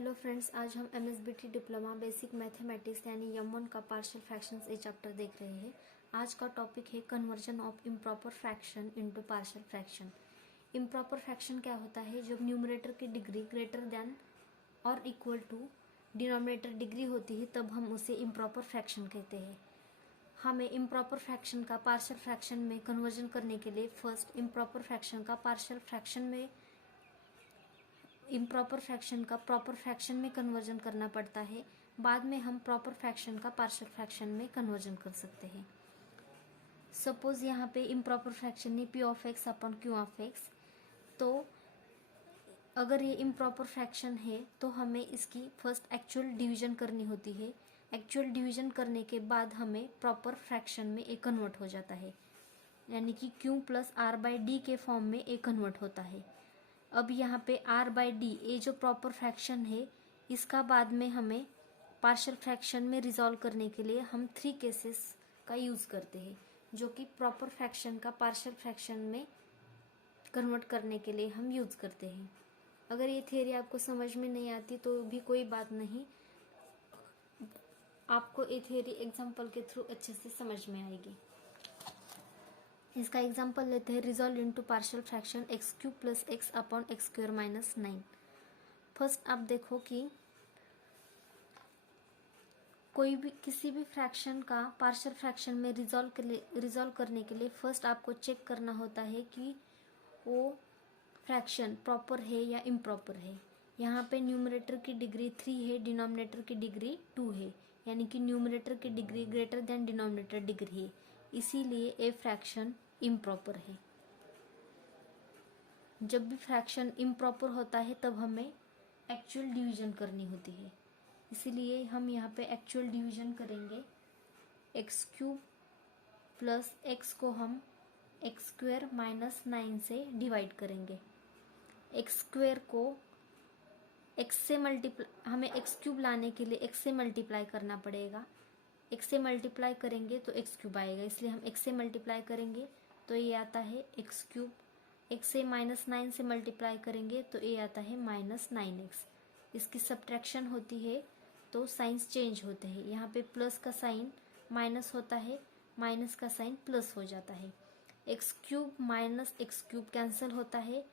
Hello friends, आज हम MSBT diploma basic mathematics यानी M1 का पार्शियल फ्रैक्शंस ए चैप्टर देख रहे हैं। आज का टॉपिक है conversion of improper fraction into partial fraction. Improper fraction क्या होता है? जब न्यूमरेटर की डिग्री ग्रेटर देन और इक्वल टू डिनोमिनेटर डिग्री होती है तब हम उसे इम्प्रॉपर फ्रैक्शन कहते हैं। हमें इम्प्रॉपर फ्रैक्शन का पार्शियल फ्रैक्शन में कन्वर्जन करने के लिए फर्स्ट इम्प्रॉपर फ्रैक्शन का पार्शियल फ्रैक्शन में इम्प्रॉपर फ्रैक्शन का प्रॉपर फ्रैक्शन में कन्वर्जन करना पड़ता है। बाद में हम प्रॉपर फ्रैक्शन का पार्शियल फ्रैक्शन में कन्वर्जन कर सकते हैं। सपोज यहाँ पे इम्प्रॉपर फ्रैक्शन है P of x upon Q of x. तो अगर ये इम्प्रॉपर फ्रैक्शन है तो हमें इसकी फर्स्ट एक्चुअल डिवीजन करनी होती है। एक्चुअल डिवीजन करने के बाद हमें प्रॉपर फ्रैक्शन में ए कन्वर्ट हो जाता है, यानी कि Q plus R by D के फॉर्म में ए कन्वर्ट होता है। अब यहाँ पे R बाई डी ये जो प्रॉपर फ्रैक्शन है इसका बाद में हमें पार्शियल फ्रैक्शन में रिजॉल्व करने के लिए हम 3 केसेस का यूज़ करते हैं, जो कि प्रॉपर फ्रैक्शन का पार्शियल फ्रैक्शन में कन्वर्ट करने के लिए हम यूज़ करते हैं। अगर ये थियरी आपको समझ में नहीं आती तो भी कोई बात नहीं, आपको ये थियरी एग्जाम्पल के थ्रू अच्छे से समझ में आएगी। इसका एग्जाम्पल लेते हैं, resolve into partial fraction x cube plus x upon x square minus 9। First आप देखो कि कोई भी किसी भी फ्रैक्शन का पार्शियल फ्रैक्शन में रिजॉल्व करने के लिए फर्स्ट आपको चेक करना होता है कि वो फ्रैक्शन प्रॉपर है या इम्प्रॉपर है। यहाँ पे न्यूमरेटर की डिग्री 3 है, डिनोमिनेटर की डिग्री 2 है, यानी कि न्यूमरेटर की degree greater than denominator degree है, इसीलिए ए फ्रैक्शन इम्प्रॉपर है। जब भी फ्रैक्शन इम्प्रॉपर होता है तब हमें एक्चुअल डिवीजन करनी होती है, इसीलिए हम यहाँ पे एक्चुअल डिवीजन करेंगे। एक्स क्यूब प्लस एक्स को हम एक्स स्क्वायर माइनस 9 से डिवाइड करेंगे। एक्स स्क्वायर को एक्स से हमें एक्स क्यूब लाने के लिए एक्स से मल्टीप्लाई करना पड़ेगा। एक्स से मल्टीप्लाई करेंगे तो एक्स क्यूब आएगा, इसलिए हम एक्स से मल्टीप्लाई करेंगे तो ये आता है एक्स क्यूब। एक्स से माइनस 9 से मल्टीप्लाई करेंगे तो ये आता है माइनस 9x। इसकी सब्ट्रैक्शन होती है तो साइंस चेंज होते हैं। यहाँ पे प्लस का साइन माइनस होता है, माइनस का साइन प्लस हो जाता है। X cube minus x cube cancel होता है,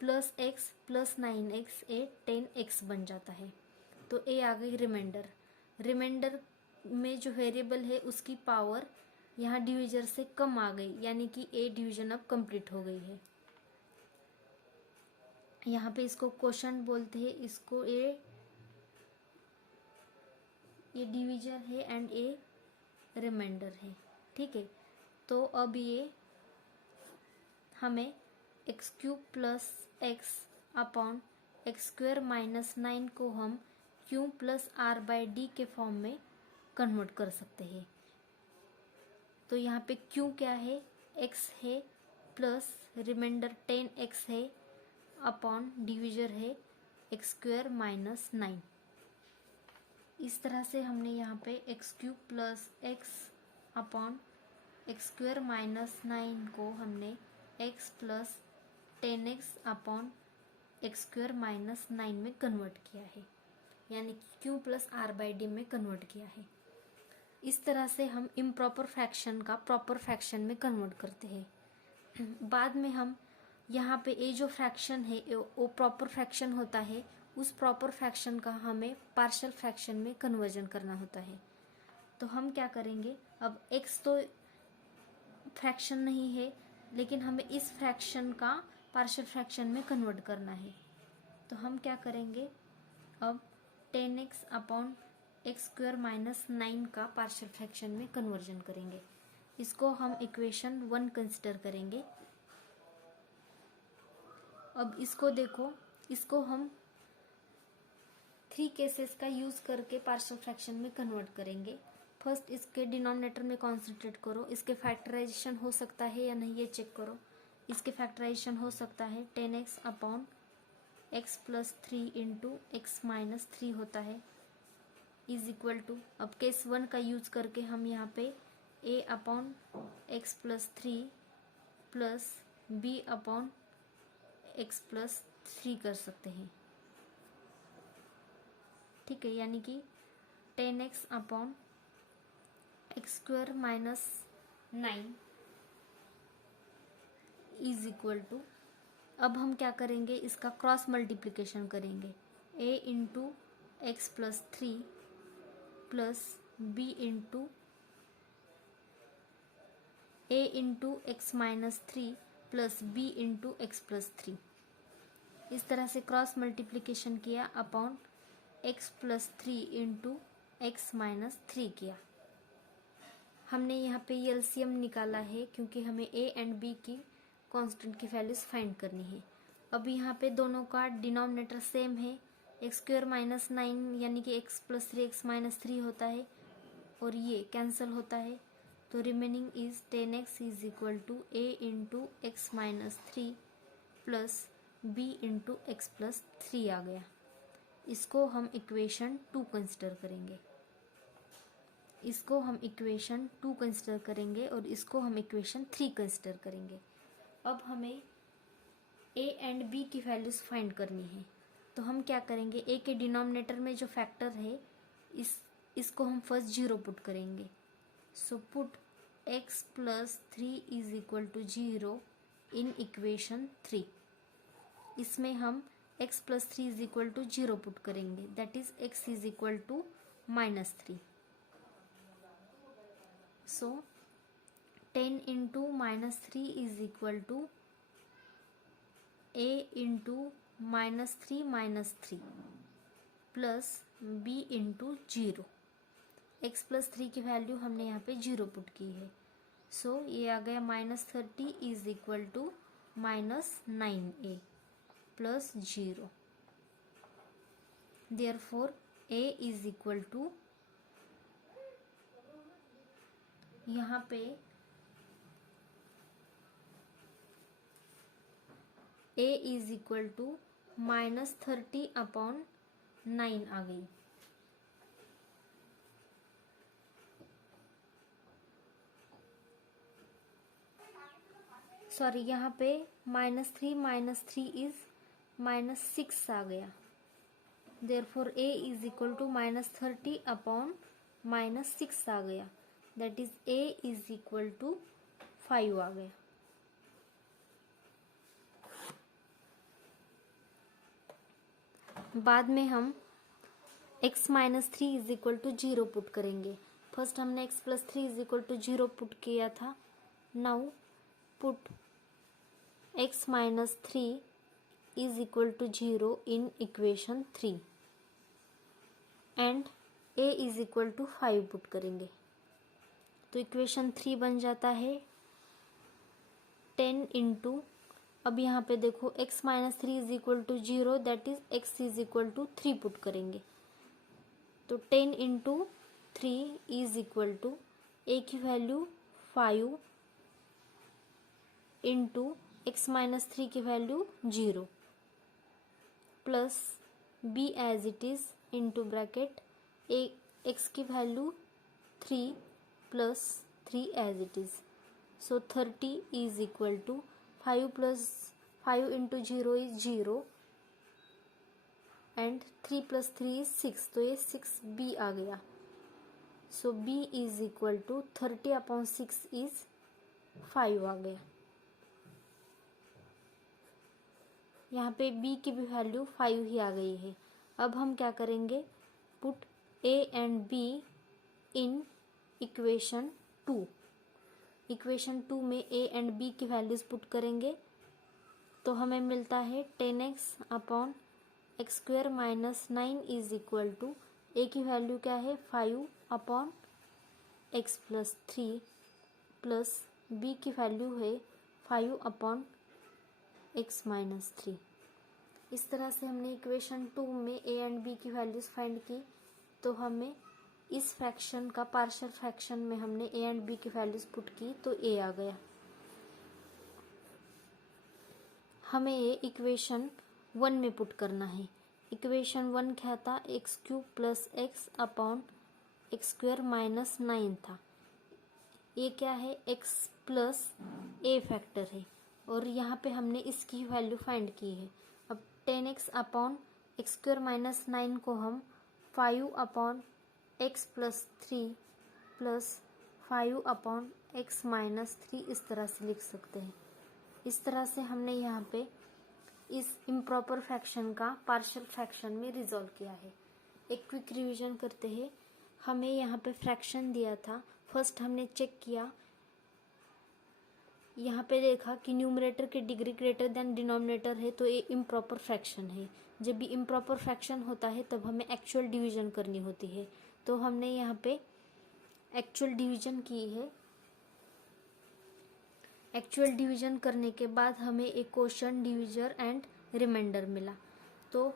प्लस एक्स प्लस 9x ए 10x बन जाता है। तो ए आ गई रिमाइंडर। रिमाइंडर में जो वेरिएबल है उसकी पावर यहाँ डिविजर से कम आ गई, यानी कि ए डिवीजन अब कंप्लीट हो गई है। यहाँ पे इसको क्वोशंट बोलते हैं, इसको ये डिविजर है एंड ए रिमाइंडर है, ठीक है। तो अब ये हमें x cube plus x upon x square minus 9 को हम Q plus R by D के फॉर्म में कन्वर्ट कर सकते हैं। तो यहाँ पे क्यू क्या है, एक्स है, प्लस रिमाइंडर 10x है, अपॉन डिविजर है एक्स स्क्वायर माइनस 9। इस तरह से हमने यहाँ पे x cube plus x upon x square minus 9 को हमने x plus 10x upon x square minus 9 में कन्वर्ट किया है, यानी कि Q plus R by D में कन्वर्ट किया है। इस तरह से हम इम्प्रॉपर फ्रैक्शन का प्रॉपर फ्रैक्शन में कन्वर्ट करते हैं। बाद में हम यहाँ पे ये जो फ्रैक्शन है वो प्रॉपर फ्रैक्शन होता है, उस प्रॉपर फ्रैक्शन का हमें पार्शियल फ्रैक्शन में कन्वर्जन करना होता है। तो हम क्या करेंगे, अब x तो फ्रैक्शन नहीं है, लेकिन हमें इस फ्रैक्शन का पार्शियल फ्रैक्शन में कन्वर्ट करना है। तो हम क्या करेंगे, अब 10x upon x square minus 9 का पार्शियल फ्रैक्शन में कन्वर्जन करेंगे। इसको हम इक्वेशन 1 कंसिडर करेंगे। अब इसको देखो, इसको हम 3 केसेस का यूज करके पार्शियल फ्रैक्शन में कन्वर्ट करेंगे। फर्स्ट इसके डिनोमिनेटर में कॉन्सेंट्रेट करो, इसके फैक्टराइजेशन हो सकता है या नहीं ये चेक करो। इसके फैक्टराइजेशन हो सकता है, 10x upon x plus 3 into x minus 3 होता है, इज इक्वल टू, अब केस 1 का यूज करके हम यहाँ पे a upon x plus 3 plus b upon x plus 3 कर सकते हैं। ठीक है, यानी कि 10x upon x square minus 9 is equal to, अब हम क्या करेंगे, इसका क्रॉस मल्टीप्लिकेशन करेंगे, a into x plus 3 plus b into a into x minus 3 plus b into x plus 3। इस तरह से क्रॉस मल्टीप्लिकेशन किया upon x plus 3 into x minus 3 किया। हमने यहाँ पे एलसीएम निकाला है क्योंकि हमें a एंड b की कांस्टेंट की वैल्यूज फाइंड करनी है। अब यहाँ पे दोनों का डिनोमिनेटर सेम है, एक्स स्क्वायर माइनस 9 यानी कि x प्लस 3 एक्स माइनस 3 होता है और ये कैंसिल होता है, तो remaining is 10x is equal to a into x minus 3 plus b into x plus 3 आ गया। इसको हम इक्वेशन 2 कंसिडर करेंगे, इसको हम इक्वेशन 2 कंसिडर करेंगे और इसको हम इक्वेशन 3 कंसिडर करेंगे। अब हमें a एंड b की वैल्यूज फाइंड करनी है, तो हम क्या करेंगे, a के डिनोमिनेटर में जो फैक्टर है इसको हम फर्स्ट जीरो पुट करेंगे। So put x plus 3 is equal to 0 in equation 3। इसमें हम x plus 3 is equal to 0 put करेंगे, that is x is equal to minus 3। So 10 into minus 3 is equal to a into minus 3 plus b into 0। x plus 3 की value हमने यहाँ पे 0 put की है, सो ये आ गया minus 30 is equal to minus 9a plus 0। Therefore a is equal to, यहाँ पे a is equal to minus 30 upon 9 आ गई। सॉरी, यहाँ पे माइनस 3 इज माइनस 6 आ गया। Therefore a is equal to minus 30 upon minus 6 आ गया, that is a is equal to 5 आ गया। बाद में हम x minus 3 is equal to 0 put करेंगे। फर्स्ट हमने x plus 3 is equal to 0 put किया था, now put x minus 3 is equal to 0 in equation 3 and a is equal to 5 put करेंगे, तो इक्वेशन 3 बन जाता है 10 इंटू, अब यहाँ पे देखो x minus 3 is equal to 0, that is x is equal to 3 put करेंगे, तो 10 into 3 is equal to a की वैल्यू 5 इंटू x माइनस 3 की value 0 plus b as it is into bracket x की value 3 plus 3 as it is, so 30 is equal to 5 plus 5 into 0 is 0 and 3 plus 3 is 6, तो ये 6b आ गया। So b is equal to 30 upon 6 is 5 आ गया। यहाँ पे b की भी वैल्यू 5 ही आ गई है। अब हम क्या करेंगे, put a and b in equation 2। Equation 2 में a एंड b की वैल्यूज पुट करेंगे, तो हमें मिलता है 10x upon x square minus 9 is equal to, a की वैल्यू क्या है 5 upon x plus 3 plus b की वैल्यू है 5 अपॉन x माइनस 3। इस तरह से हमने इक्वेशन 2 में a एंड b की वैल्यूज फाइंड की, तो हमें इस फ्रैक्शन का पार्शियल फ्रैक्शन में हमने a एंड b की वैल्यूज पुट की, तो a आ गया। हमें ये इक्वेशन 1 में पुट करना है। इक्वेशन 1 क्या था, x cube plus x upon x square minus 9 था। ये क्या है, x प्लस a फैक्टर है और यहाँ पे हमने इसकी वैल्यू फाइंड की है। अब 10x upon x square minus 9 को हम 5/x+3 प्लस 5/x-3 इस तरह से लिख सकते हैं। इस तरह से हमने यहाँ पे इस इम्प्रॉपर फ्रैक्शन का पार्शियल फ्रैक्शन में रिजॉल्व किया है। एक क्विक रिवीजन करते हैं। हमें यहाँ पे फ्रैक्शन दिया था। फर्स्ट हमने चेक किया, यहाँ पे देखा कि न्यूमरेटर की डिग्री ग्रेटर देन डिनोमिनेटर है तो ये इम्प्रॉपर फ्रैक्शन है। जब भी इम्प्रॉपर फ्रैक्शन होता है तब हमें एक्चुअल डिवीजन करनी होती है। तो हमने यहाँ पे एक्चुअल डिवीजन की है। एक्चुअल डिवीजन करने के बाद हमें एक क्वोशिएंट, डिविजर एंड रिमाइंडर मिला। तो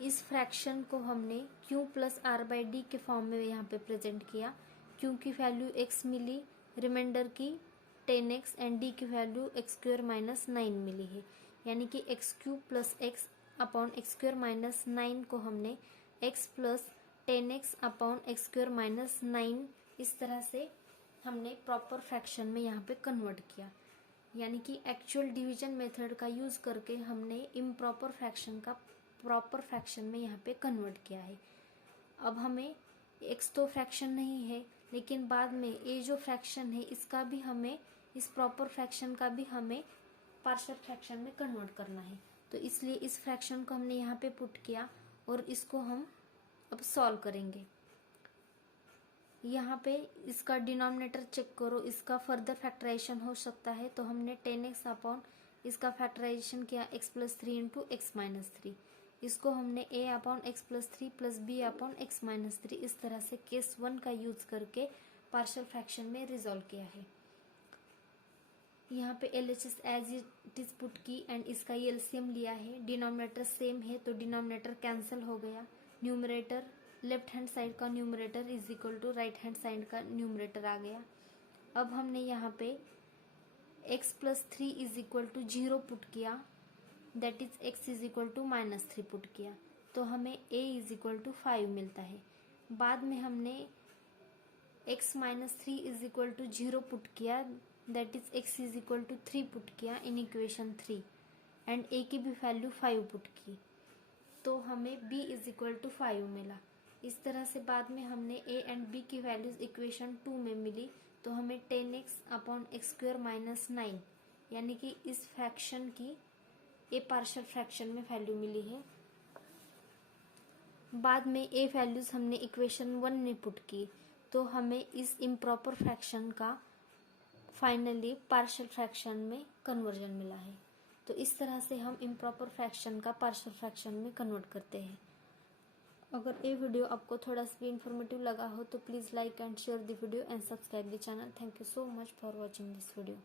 इस फ्रैक्शन को हमने q + r/d के फॉर्म में यहाँ पे प्रेजेंट किया। q की वैल्यू x मिली, रिमाइंडर की 10x एंड d की वैल्यू x² - 9 मिली है। यानी कि x³ + x/(x² - 9) को हमने x + 10x/(x² - 9) इस तरह से हमने प्रॉपर फ्रैक्शन में यहाँ पे कन्वर्ट किया। यानी कि एक्चुअल डिवीजन मेथड का यूज़ करके हमने इम्प्रॉपर फ्रैक्शन का प्रॉपर फ्रैक्शन में यहाँ पे कन्वर्ट किया है। अब हमें x तो फ्रैक्शन नहीं है, लेकिन बाद में ये जो फ्रैक्शन है इसका भी हमें, इस प्रॉपर फ्रैक्शन का भी हमें पार्शियल फ्रैक्शन में कन्वर्ट करना है। तो इसलिए इस फ्रैक्शन को हमने यहाँ पे पुट किया और इसको हम अब सॉल्व करेंगे। यहाँ पे इसका डिनोमिनेटर चेक करो, इसका फर्दर फैक्टराइजेशन हो सकता है। तो हमने 10x इसका फैक्टराइजेशन किया x+3 × x-3। इसको हमने a/x+3 + b/x-3 इस तरह से केस 1 का यूज करके पार्शियल फ्रैक्शन में रिजॉल्व किया है। यहाँ पे LHS as it is put की एंड इसका एलसीएम लिया है। डिनोमिनेटर सेम है तो डिनोमिनेटर कैंसिल हो गया। न्यूमरेटर लेफ्ट हैंड साइड का numerator is equal to right hand side का न्यूमरेटर आ गया। अब हमने यहाँ पे x+3 is equal to 0 put किया, that is x is equal to -3 put किया, तो हमें a इज इक्वल टू 5 मिलता है। बाद में हमने x-3 is equal to 0 put किया, that is x is equal to 3 put किया इन इक्वेशन 3 एंड a की भी वैल्यू 5 पुट की, तो हमें b इज इक्वल टू 5 मिला। इस तरह से बाद में हमने a एंड b की वैल्यूज इक्वेशन 2 में मिली, तो हमें 10x/(x² - 9) यानी कि इस फ्रैक्शन की a पार्शियल फ्रैक्शन में वैल्यू मिली है। बाद में a वैल्यूज हमने इक्वेशन 1 में पुट की, तो हमें इस इम्प्रॉपर फ्रैक्शन का फाइनली पार्शियल फ्रैक्शन में कन्वर्जन मिला है। तो इस तरह से हम इम्प्रॉपर फ्रैक्शन का पार्शियल फ्रैक्शन में कन्वर्ट करते हैं। अगर ये वीडियो आपको थोड़ा सा भी इन्फॉर्मेटिव लगा हो तो please like and share the video and subscribe the channel. Thank you so much for watching this video.